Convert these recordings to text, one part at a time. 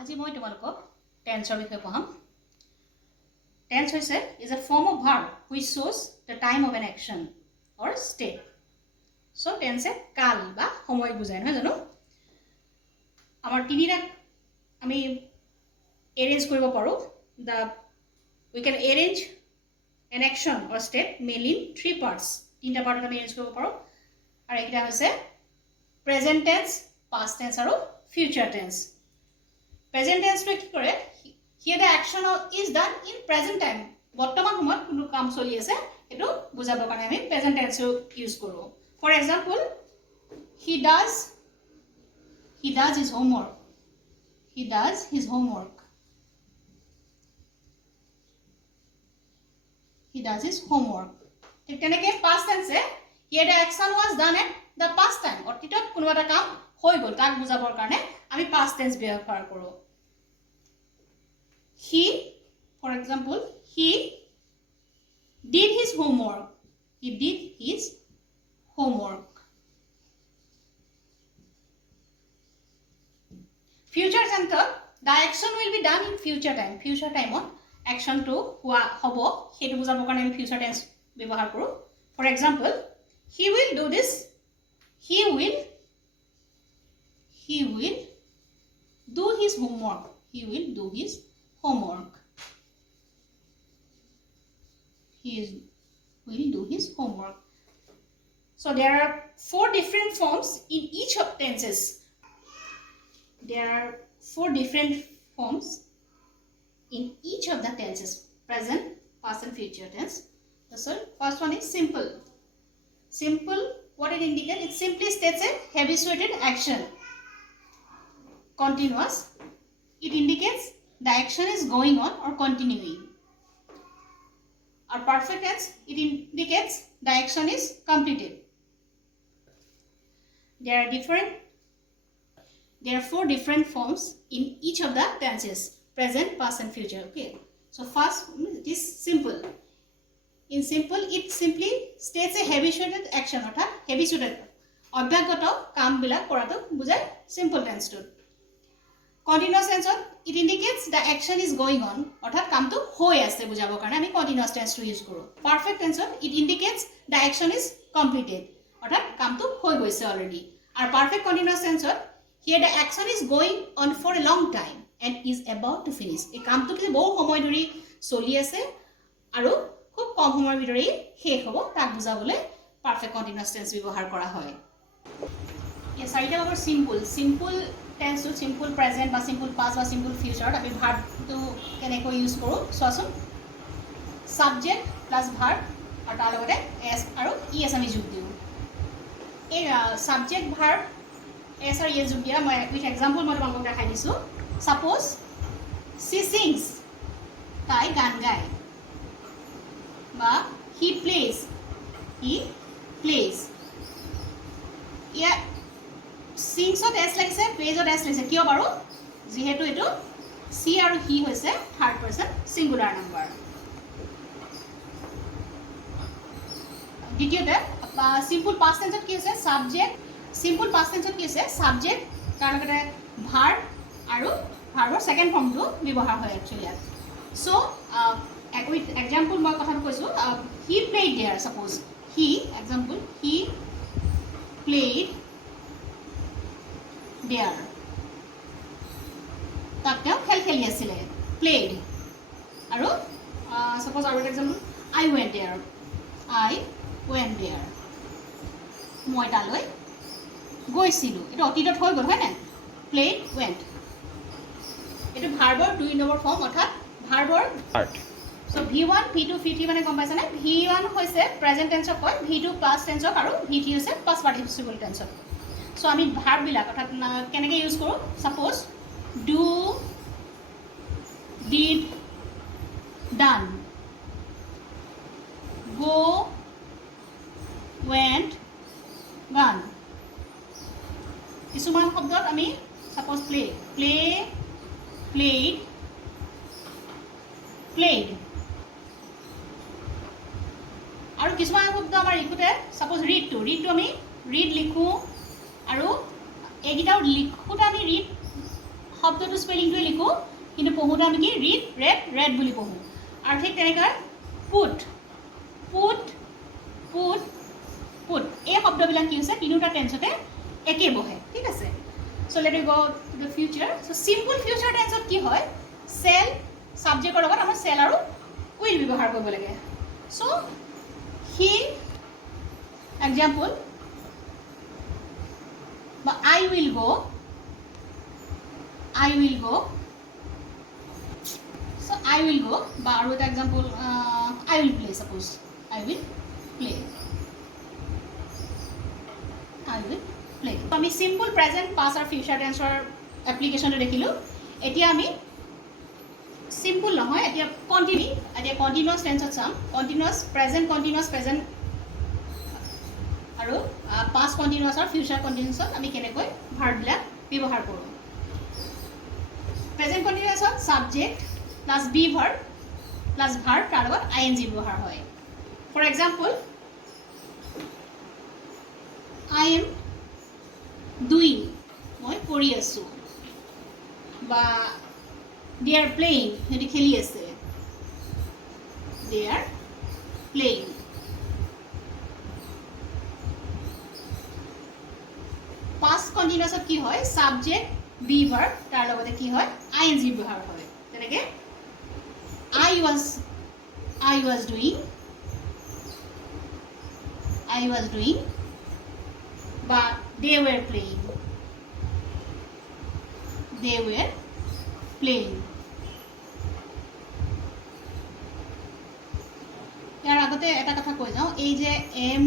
আজি মই তোমালোকক টেন্সৰ বিষয়ে পঢ়াম। টেন্স হৈছে is a form of verb which shows the time of an action or state. So tense কাল বা সময় বুজায় নহয় জানো। আমাৰ তিনিটা আমি arrange কৰিব পাৰো। We can arrange an action or state mainly in three parts. তিনিটা পাৰ্টত আমি arrange কৰিব পাৰো। আৰু এটা হৈছে present tense, past tense আৰু future tense. Present tense to কি কৰে? Here the action is done in present time. বৰ্তমান সময়ত কোনো কাম চলি আছে এটো বুজাবৰ কাৰণে আমি present tense ইউজ কৰো। For example, he does his homework. He does his homework. He does his homework. ঠিক তেনেকে past tense here the action was done at the past time. অতীতত কোনো এটা কাম হৈ গল তাক বুজাবৰ কাৰণে আমি past tense ব্যৱহাৰ কৰো। He, for example, he did his homework. He did his homework. Future tense, the action will be done in future time. Future time on action to hobo hetu bujabor karone ami future tense ব্যবহার কৰো। For example, he will do this. He will do his homework. He will do his homework. He will do his homework. So there are four different forms in each of tenses. There are four different forms in each of the tenses: present, past and future tense. So first one is simple. Simple, what it indicates? It simply states a habituated action. Continuous, it indicates the action is going on or continuing. Or perfect tense, it indicates the action is completed. There are four different forms in each of the tenses: present, past and future. Okay, so first it is simple. In simple, it simply states a habituated action. অর্থাৎ habituated অভ্যাসগত কামবিলাক কৰাটো বুজায় simple tense to. Continuous tense, it indicates the action is going on. অর্থাৎ কামটো হৈ আছে বুজাবৰ কাৰণে আমি continuous tense টো ইউজ কৰো। Perfect tense, it indicates the action is completed. অর্থাৎ কামটো হৈ গৈছে already. আৰু perfect continuous tense, here the action is going on for a long time and is about to finish. এই কামটো কি বহু সময় ধৰি চলি আছে আৰু খুব কম সময়ৰ ভিতৰতে শেষ হ'ব তাক বুজাবলৈ পারফেক্ট কন্টিনিউয়াস টেন্স ব্যৱহাৰ কৰা হয়। এই চাৰিটা ভাগৰ simple tends to simple present বা সিম্পল পাষ্ট বা সিম্পল ফিউচাৰত আমি ভাৰ্বটো কেনেকৈ ইউজ কৰোঁ চোৱাচোন। সাবজেক্ট প্লাস ভাৰ্ব আৰু তাৰ লগতে এছ আৰু ইএছ আমি যোগ দিওঁ। এই সাবজেক্ট ভাৰ্ব এছ আৰু ইএছ যোগ দিয়া মই উইথ এক্সাম্পল মই তোমালোকক দেখাই দিছোঁ। সাপোজ সি সিংস, তাই গান গায়, বা he plays ইয়া সিংছত এছ লাগিছে, প্লেজত এছ লাগিছে কিয় বাৰু? যিহেতু এইটো সি আৰু হি হৈছে থাৰ্ড পাৰ্চন সিঙ্গুলাৰ নাম্বাৰ। দ্বিতীয়তে সিম্পল পাষ্ট টেন্সত কি হৈছে? সাবজেক্ট। সিম্পল পাষ্ট টেন্সত কি হৈছে? সাবজেক্ট তাৰ লগতে ভাৰ্ব আৰু ভাৰ্বৰ সেকেন্ড ফৰ্মটো ব্যৱহাৰ হয় একচুৱেলি ইয়াত। সো with example মই কথাটো কৈছো, he played there. Suppose he played there. তাত তেওঁ খেলি আছিলে, played. আৰু suppose আৰু এটা example, I went there. মই তালৈ গৈছিলো। এটা অতীতত হৈ গ'ল হয় না? played, went. এটা ভাৰ্বৰ 2 নম্বৰ ফৰ্ম অৰ্থাৎ ভাৰ্বৰ part. So V1, V2, V3 মানে গম পাইছানে? V1 হৈছে প্ৰেজেন্ট টেন্সক কয়, V2 পাষ্ট টেন্সক আৰু V3 হৈছে পাষ্ট পাৰ্টিচিপল টেন্সক। সো আমি ভাৰ্ব বিলাক অৰ্থাৎ কেনেকৈ ইউজ কৰোঁ? সাপোজ ডু, ডিড, ডান, গো, ৱেণ্ট, গান। কিছুমান শব্দত আমি সাপোজ প্লেড, আৰু কিছুমান শব্দ আমাৰ লিখোতে সাপোজ ৰিডটো আমি ৰিড লিখোঁ আৰু এইকেইটাও লিখোতে আমি ৰিড শব্দটো স্পেলিংটোৱে লিখো কিন্তু পঢ়োঁতে আমি কি ৰিড ৰেড বুলি পঢ়োঁ আৰু ঠিক তেনেকৈ পুট পুট পুট পুট এই শব্দবিলাক কি হৈছে তিনিটা টেন্সতে একে বহে ঠিক আছে so let you go to the future so simple future টেন্সত কি হয় সেল সাবজেক্টৰ লগত আমাৰ সেল আৰু উইল ব্যৱহাৰ কৰিব লাগে সো হি এক্সাম্পল বা I will go so I will go বা আৰু এটা example I will play suppose I will play আমি সিম্পল প্ৰেজেন্ট পাষ্ট আৰু ফিউচাৰ টেন্সৰ এপ্লিকেশ্যনটো দেখিলোঁ এতিয়া আমি সিম্পল নহয় এতিয়া কণ্টিনিউয়াছ টেন্সত চাম কণ্টিনিউয়াছ প্ৰেজেন্ট আৰু পাষ্ট কণ্টিনিউয়াছ আৰু ফিউচাৰ কণ্টিনিউয়াছত আমি কেনেকৈ ভাৰ্ববিলাক ব্যৱহাৰ কৰোঁ প্ৰেজেন্ট কণ্টিনিউয়াছত subject plus be verb plus verb তাৰ লগত ING ব্যৱহাৰ হয় for example I am doing মই কৰি আছোঁ বা they are playing সিহঁতি খেলি আছে they are playing past continuousত কি হয় সাবজেক্ট বি ভাৰ্ব তাৰ লগতে কি হয় ING ব্যৱহাৰ হয় তেনেকৈ I was doing but they were playing ইয়াৰ আগতে এটা কথা কৈ যাওঁ এই যে এম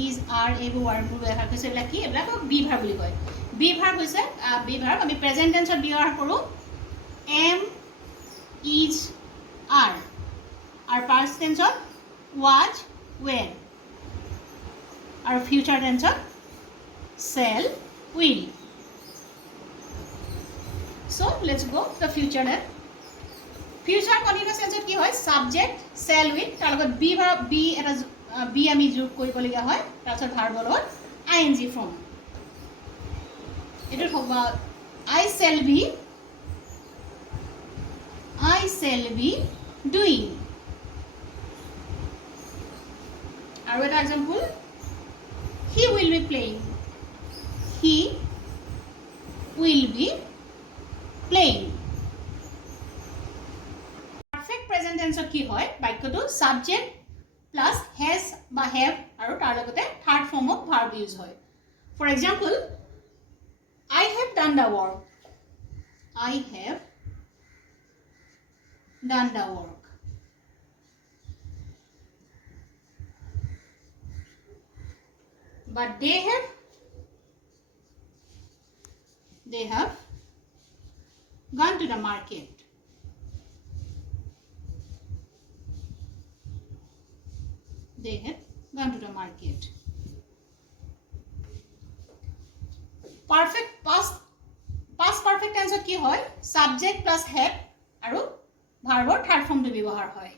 ইজ আৰ এইবোৰ ৱাৰ্ডবোৰ ব্যৱহাৰ কৰিছে এইবিলাক কি এইবিলাক বি ভাৰ্ব বুলি কয় বি ভাৰ্ব হৈছে বি ভাৰ্ব আমি প্ৰেজেন্ট টেন্সত ব্যৱহাৰ কৰোঁ এম ইজ আৰ আৰু পাষ্ট টেন্সত ৱাজ ৱেৰ আৰু ফিউচাৰ টেন্সত shall will so let's go the future then future continuous tense কি হয় subject shall will তাৰ লগত বি ভাৰ্ব বি এটা বি আমি যোগ কৰিব লগা হয় তাৰপিছত ভাৰ্বৰ লগত ING form এটো হ'ব I shall be doing আৰু এটা example he will be playing perfect present tense কি হয় বাক্যটো subject plus has বা have আৰু তাৰ লগতে third form of verb use হয় for example I have done the work but they have gone to the market perfect past perfect tense কি হয় subject plus have আৰু ভাৰ্বৰ থাৰ্ড ফৰ্মটো ব্যৱহাৰ হয়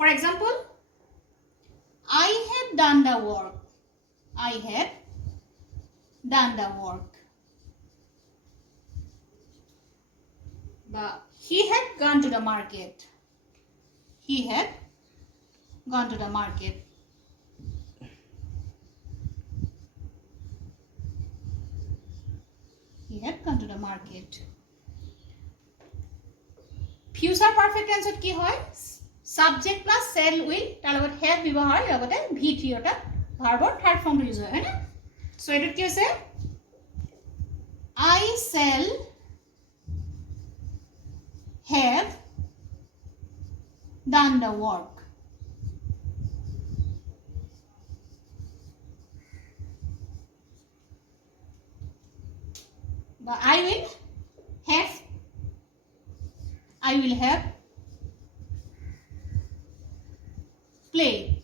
for example I have done the work but he had gone to the market future perfect tense কি হয় subject plus shall will তাৰ লগত have ব্যৱহাৰ লগতে V3 টা ভাৰ্বৰ থাৰ্ড ফৰ্ম ইউজ হয় না সো এটো কি হৈছে I shall have done the work but I will have played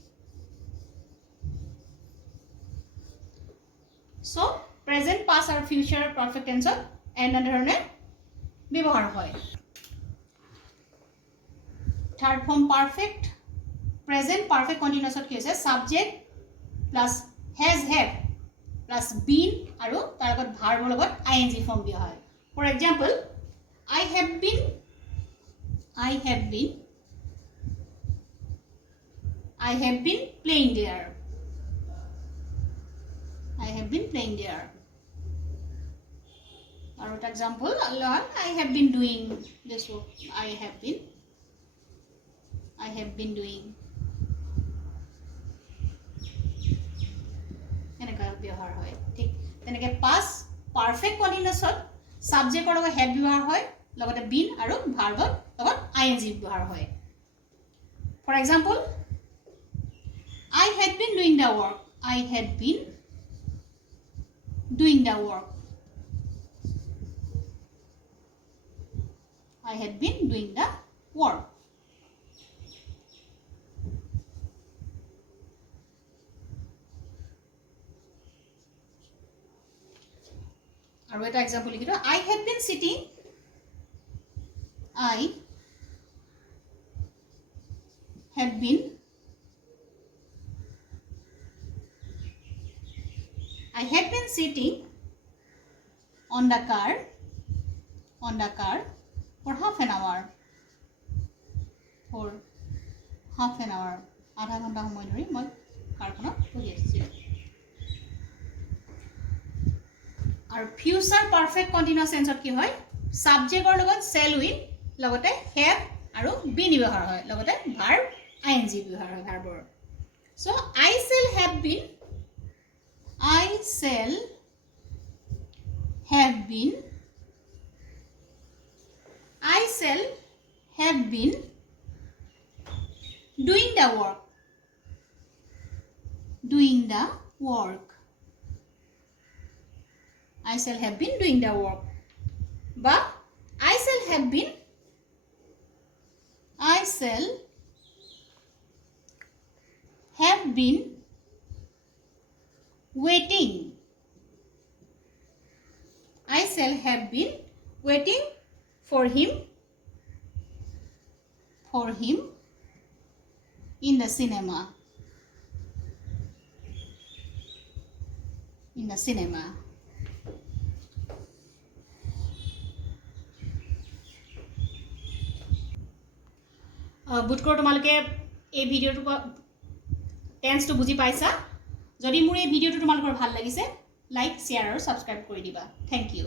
so present past or future perfect tense এনে ধৰণে ব্যৱহাৰ হয় third form perfect present perfect continuous কি হৈছে subject plus has have plus been আৰু তাৰ লগত ভাৰ্বৰ লগত ING form দিয়া হয় for example I have been playing there. I have been playing there. Or example, I have been doing this work. I have been doing. এনেকা ব্যৱহাৰ হয় ঠিক তেনেকে past perfect continuousত subjectৰ লগত have ব্যৱহাৰ হয় লগতে been আৰু verbৰ লগত ing ব্যৱহাৰ হয় for example I had been doing the work I had been doing the work I had been doing the work আৰু এটা एग्जांपल লিখি দিও I had been sitting I had been sitting on the car for half an hour আধা ঘন্টা সময় ধৰি মই কাৰখনত বহি আছিলোঁ আৰু ফিউচাৰ পাৰফেক্ট কন্টিনিউয়াস টেন্সত কি হয় সাবজেক্টৰ লগত shall will লগতে have আৰু been ব্যৱহাৰ হয় লগতে verb ing ব্যৱহাৰ হয় ভাৰ্বৰ so I shall have been doing the work I shall have been doing the work but I shall have been waiting for him in the cinema বুট কৰো তোমালোকে এই ভিডিওটো টেন্সটো বুজি পাইছা যদি মোৰ এই ভিডিওটো তোমালোকৰ ভাল লাগিছে লাইক শেয়াৰ আৰু সাবস্ক্ৰাইব কৰি দিবা থ্যাংক ইউ